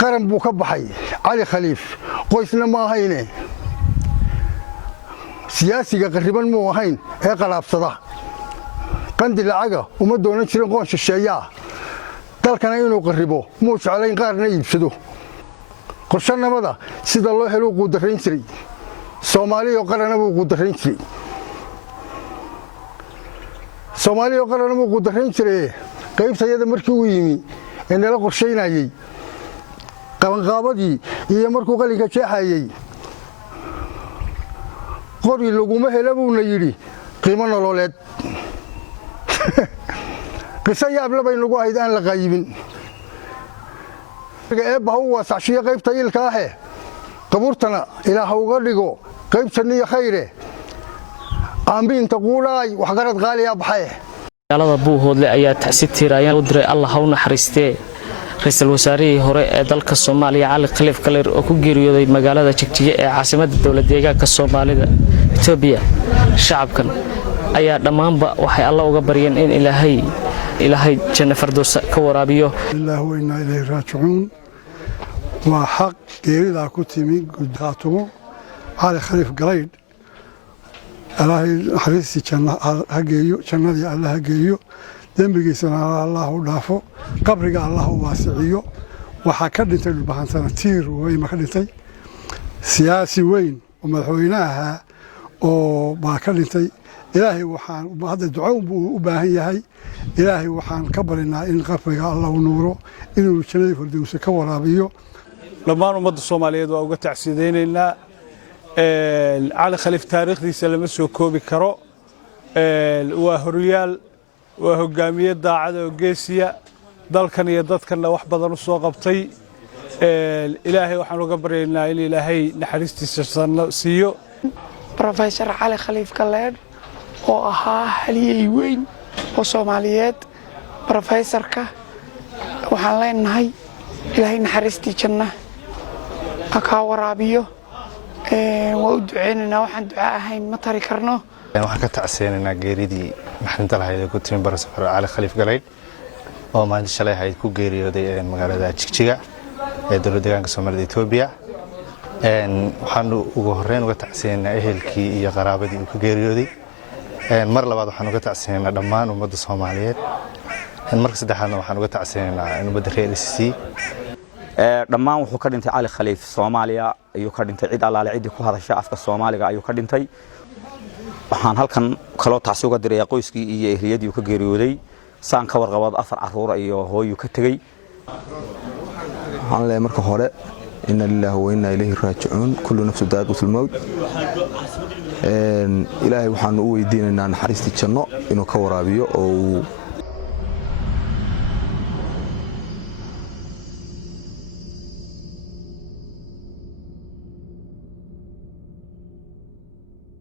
qaran buu ka baxay cali khaliif qoysna ma ahayne siyaasiga qariban muu ahayn ee qalaabsada qandi lacaga uma doonan jirin qoon shisheeyaa dalkana inuu qaribo muu jeclayn qaarna iibsado qorshanimada sida loo helo quudarayn jiray Soomaaliya qarana buu quudarayn jiray Soomaaliya qarana buu quudarayn jiray qaybtayada markii uu yimi in la qorsheynayay qabanqaabadii iyo markuu qalinka jeexayay qori laguma helabuuna yiri qiimo nololeed qisa yaab la bay lagu ahayd aan la qaybin eebba uu wasaashiyo qaybta ilka ah qabuurtana ilaaha uga dhigo qaybtaniyo khayre aamiinta quulaay wax garad qaali ah baxay magaalada Buuhoodle ayaa taasi tiirayaan u diray Allah ha u naxariistee ra'iisul wasaarihii hore ee dalka Soomaaliya Cali Khaliif Galeer oo ku geeriyooday magaalada Jigjiga ee caasimadda dawladda deegaanka Soomaalida Itoobiya shacabkan ayaa dhamaanba waxay Allah uga baryeen in Ilaahay janno fardoos ka waraabiyo Ilaahu wa inna ilayhi raaji'uun wa xaq geerida ku timi guddaatumo Cali Khaliif Galeer Ilaahay xariisi janno hageeyo jannadii Allah hageeyo dambigiisana Allah u dhaafo qabriga Allah u waasiciyo waxa ka dhintay dhulbahantana tiir way ma ka dhintay siyaasi weyn oo madaxweynaha oo ba ka dhintay Ilaahay waxaan hadda duco u baahan yahay Ilaahay waxaan ka barinaa in qabriga Allah u nuuro inuu jannadii firdawsi ka waraabiyo lamaan ummadda Soomaaliyeed waa uga tacsiideynaa Cali Khaliif taariikhdiisa lama soo koobi karo waa horyaal waa hogaamiye daacad oo geesiya dalkan iyo dadkana wax badan u soo qabtay Ilaahay waxaan uga baryaynaa in Ilaahay naxariistiisa siiyo Professor Cali Khaliif Galeer oo ahaa haliyey weyn oo Soomaaliyeed professorka waxaan leenahay Ilaahay naxariistii janna ka waraabiyo waa u duceynaa waxaan duco ahayn ma tari karno waxaan ka tacsiinaynaa geeridii maxrinta lahayd ee ku timi Professor Cali Khaliif Galeer oo maanta shalay ahayd ku geeriyooday magaalada Jigjiga ee dawladda deegaanka Soomaalida Itoobiya waxaan ugu horeyn uga tacsiinaynaa ehelkii iyo qaraabadii uu ku geeriyooday mar labaad waxaan uga tacsiinaynaa dhammaan ummadda Soomaaliyeed marka saddexaadna waxaan uga tacsiinaynaa ummadda reer SC dhammaan wuxuu ka dhintay Cali Khaliif Soomaaliya ayuu ka dhintay cid alaale cid ku hadasha afka Soomaaliga ayuu ka dhintay waxaan halkan kala tacsi uga diray qoyskii iyo ehliyadii uu ka geeriyooday saan ka warqabad 4 caruur iyo hooyo ka tagay waxaan leeyahay marka hore inna lillahi wa inna ilayhi raaji'uun kullu nafsin daa'iqatul mawt Ilaahay waxaan u weydiinaynaa naxariistii janno inuu ka waraabiyo oo